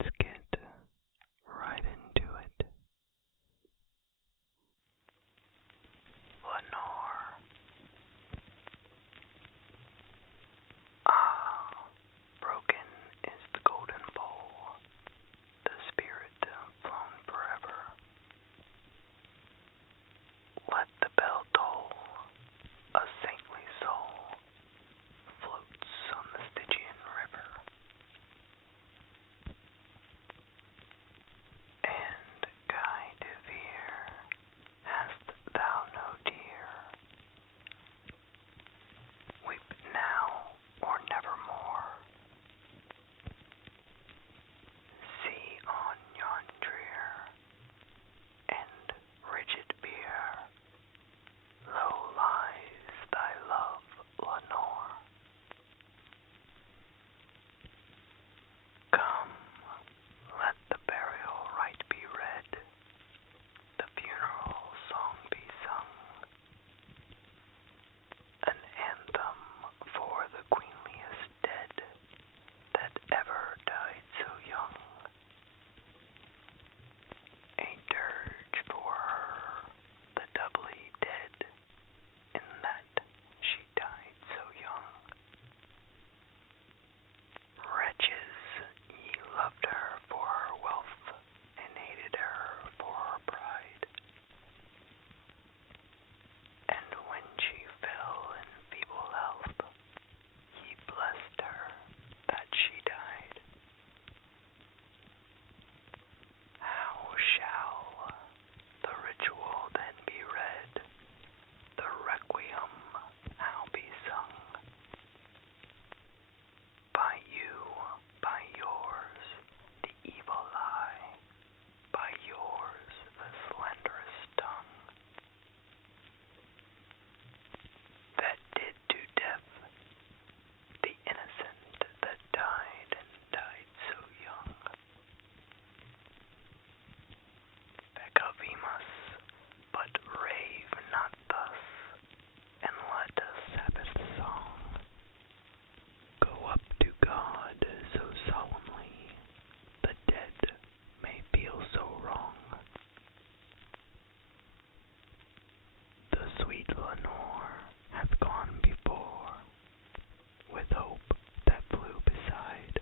Let's get right into it. Lenore. Ah, broken is the golden bowl, the spirit flown forever. Let the bell toll, a saintly soul floats on the Stygian river. And guide to fear, hast thou no tear? Weep now or nevermore. See on yon drear and rigid bier, low lies thy love, Lenore. Come, let the burial rite be read, the funeral song be sung, an anthem for the queenliest dead that ever died so young, a dirge for her, the doubly dead, in that she died so young. Wretches, ye loved her for her wealth, and hated her for her pride. And when she fell in feeble health, ye blessed her that she died. How shall the ritual then be read, the requiem how be sung? By you, by yours, the evil eye, by yours, the slanderous tongue, that did to death the innocent that died and died so young. Peccavimus, but rave not thus, and let a Sabbath song go up to God so solemnly, the dead may feel so wrong. The sweet Lenore hath gone before, with hope that flew beside,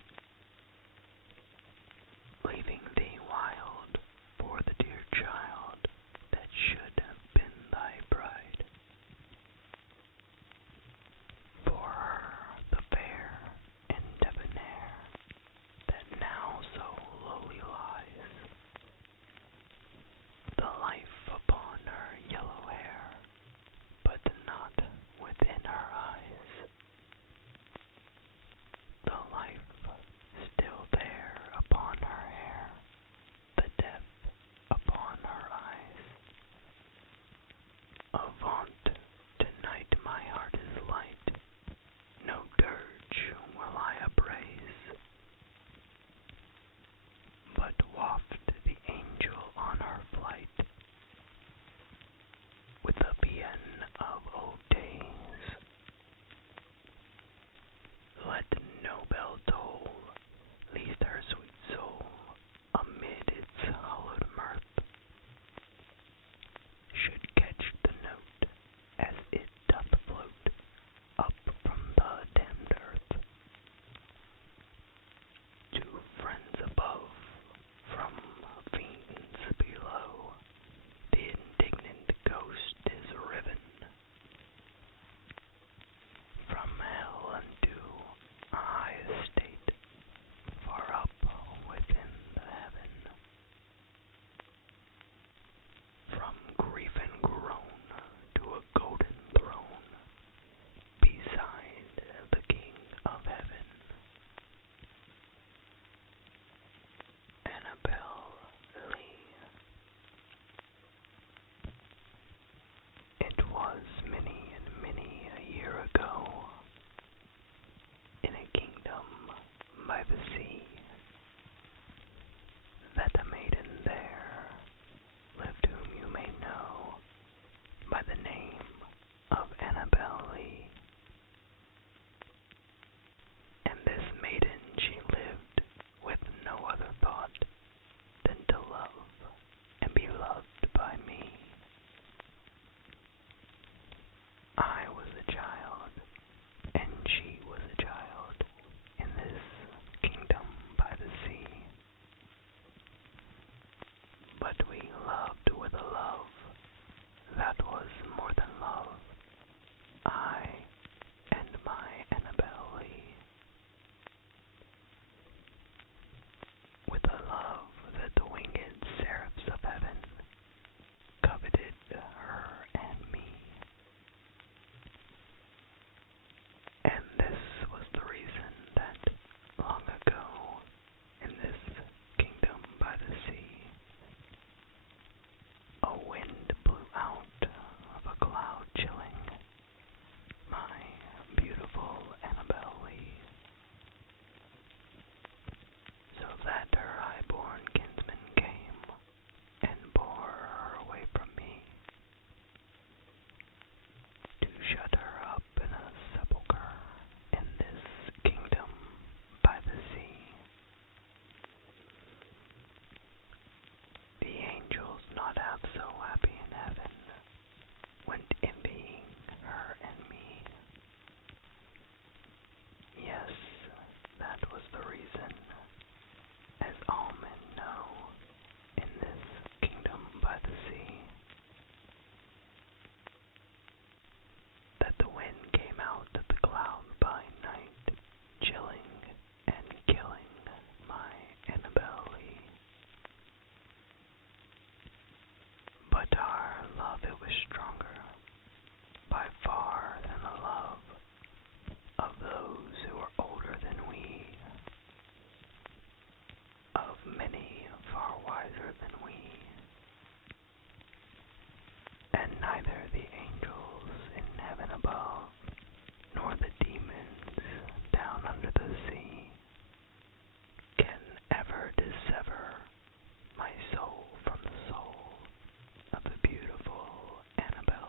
leaving thee wild for the dear child that should have been thy bride. For her, the fair and debonair, that now so lowly lies, the life upon her yellow hair, but not within her eyes, the life still there upon her hair, the death upon her eyes. Avaunt, tonight my heart is light, no dirge will I upraise, but waft the angel on her flight, with the paean of old days. Let no bell toll, lest her sweet soul, amid its hallowed mirth, should catch the note as it doth float up from the damned earth. To friends above, from fiends below, the indignant ghost is riven. From hell unto a high estate, far up within the heaven. From grief and groan to a golden throne, beside the King of heaven. Annabel Lee. It was many and many a year ago, in a kingdom by the sea, that a maiden there lived whom you may know by the name of Annabel Lee. And this maiden she lived with no other thought A wind blew out of a cloud, chilling my beautiful Annabel Lee, so that her high-born kinsman came and bore her away from me, to shut her up in a sepulchre in this kingdom by the sea. The angels, not half so happy in heaven, went envying her and me. Yes, that was the reason, as all men know, in this kingdom by the sea, that the wind came out of the cloud by night, chilling and killing my Annabel Lee. But our love, it was stronger by far than the love of those who were older than we, of many far wiser than we. And neither the angels in heaven above, nor the demons down under the sea, can ever dissever my soul from the soul of the beautiful Annabel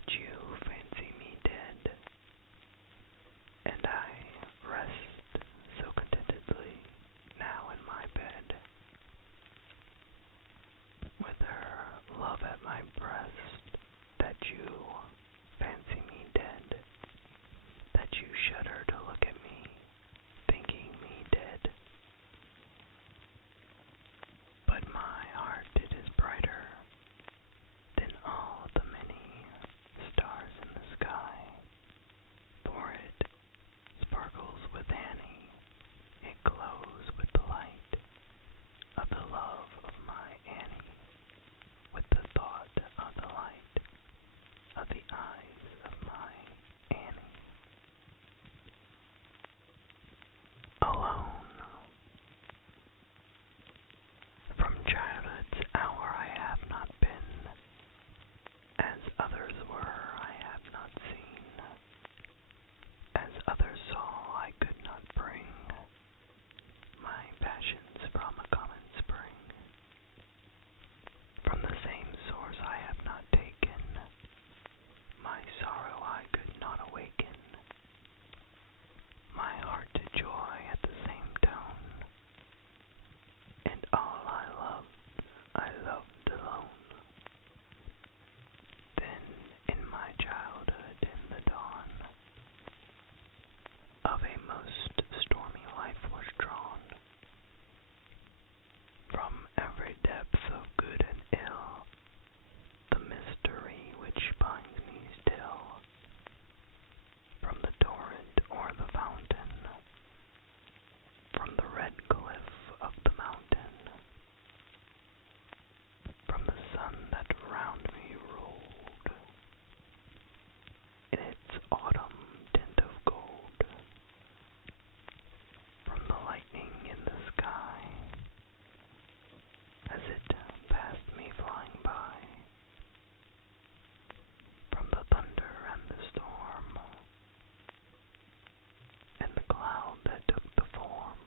that you fancy me dead, and I rest so contentedly now in my bed, with her love at my breast, that you fancy me dead, that you shudder to look at me, thinking me dead. But my heart, it is brighter than all the many stars in the sky, for it sparkles with Annie, it glows with the light of the love of my Annie, with the thought of the light of the eyes of my Annie. Alone, from childhood's hour I have not been, as others were I have not seen, as others saw I could not bring my passions from a common spring. From the same source I have not taken, my sorrow I could not awaken, my heart to joy at the same tone, and all I loved alone. Then in my childhood, in the dawn of a most stormy life was drawn, from every depth of good and ill, the mystery which binds me still, from the torrent or the fountain, from the red cliff of the mountain, from the sun that round me rolled, in its autumn tint of gold, from the lightning in the sky, as it passed me flying by, from the thunder and the storm, and the cloud that took the form,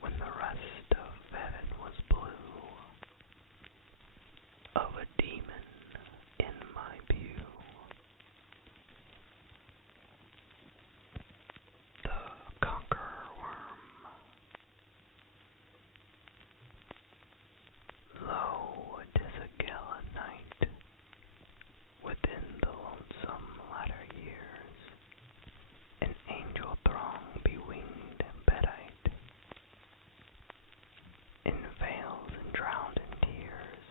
when the rest of heaven was blue, of a demon in my view. The Conqueror Worm. Lo, 'tis a gala night, within the lonesome latter years, an angel throng bewinged and bedight, in veils and drowned in tears,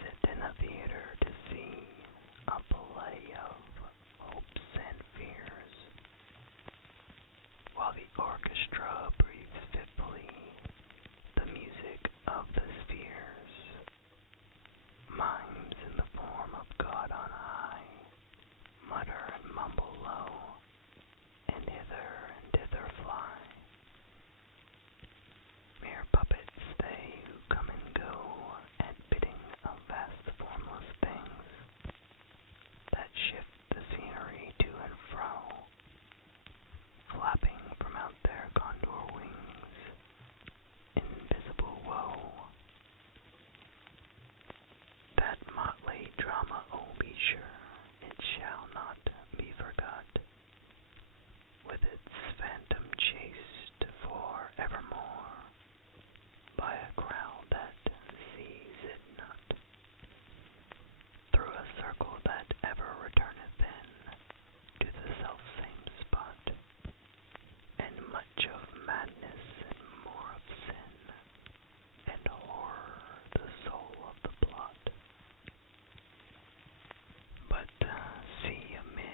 sit in a theater to see a play of hopes and fears, while the orchestra breathes fitfully the music of the spheres, mimes in the form of God on high mutter and mumble low, and hither and thither fly. Mere puppets they who come and go at bidding of vast formless things that shift the scenery to and fro, flapping from out their condor wings invisible woe. That motley drama, oh be sure, it shall not be forgot, with its phantom chased for evermore by a crowd that sees it not, through a circle that ever returneth in to the selfsame spot, and much of madness and more of sin, and horror the soul of the plot. But see amid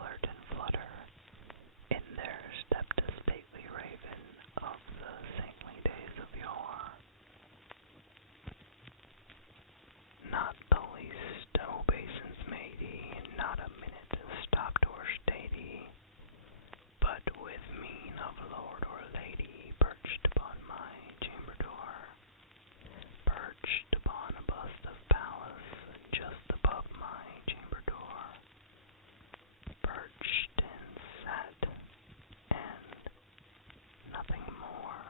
flirt and flutter. In there stepped a stately raven of the saintly days of yore. Not the least obeisance made he, not a minute stopped or stayed he, but with mien of lord or lady perched upon my chamber door, perched upon a bust of Pallas just above my chamber door, perched and sat, and nothing more.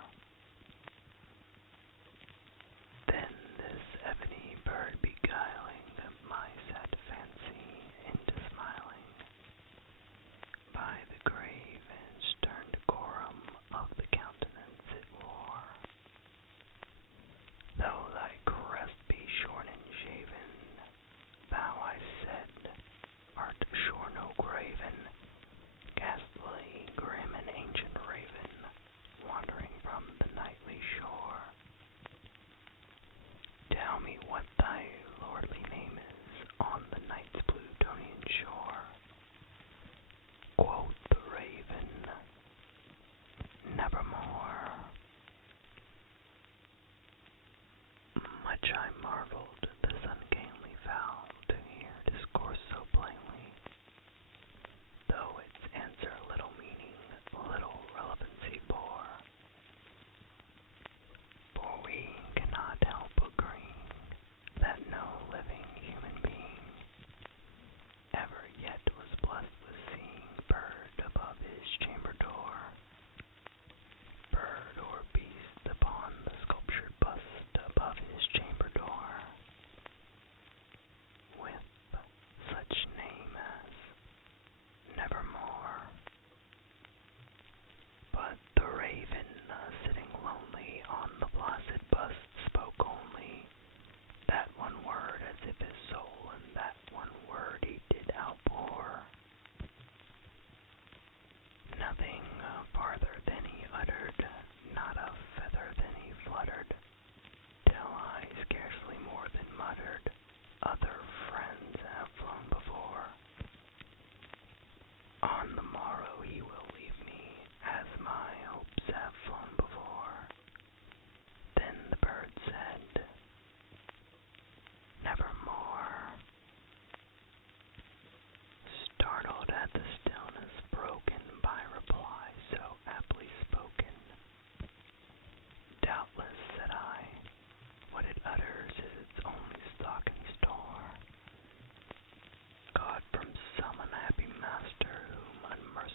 Then this ebony bird beguiling my sad fancy into smiling, by the grave and stern decorum of the countenance it wore. Though thy crest be shorn and shaven, thou, I said, art sure no graven, ghastly, grim, and ancient raven, wandering from the nightly shore. Tell me what thy lordly name is on the night's Plutonian shore. Quoth the raven, nevermore. Much I marveled this ungainly fowl to hear discourse so plainly, though its answer little meaning, little relevancy bore. For we cannot help agreeing that no living human being ever yet was blessed with seeing bird above his chamber door, bird or beast upon the sculptured bust above his chamber door, with such name as nevermore. But the raven, sitting lonely on the placid bust, spoke only that one word as if his soul in that one word he did outpour. Nothing farther than he uttered, not a feather than he fluttered, till I scarcely more than muttered, other friends have flown before. On the morrow he will leave me, as my hopes have flown before. Then the bird said, nevermore. Startled at the stillness broken by reply so aptly spoken, doubtless, said I, what it utters is its only stock and store, caught from some unhappy master whom unmerciful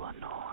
Lenore.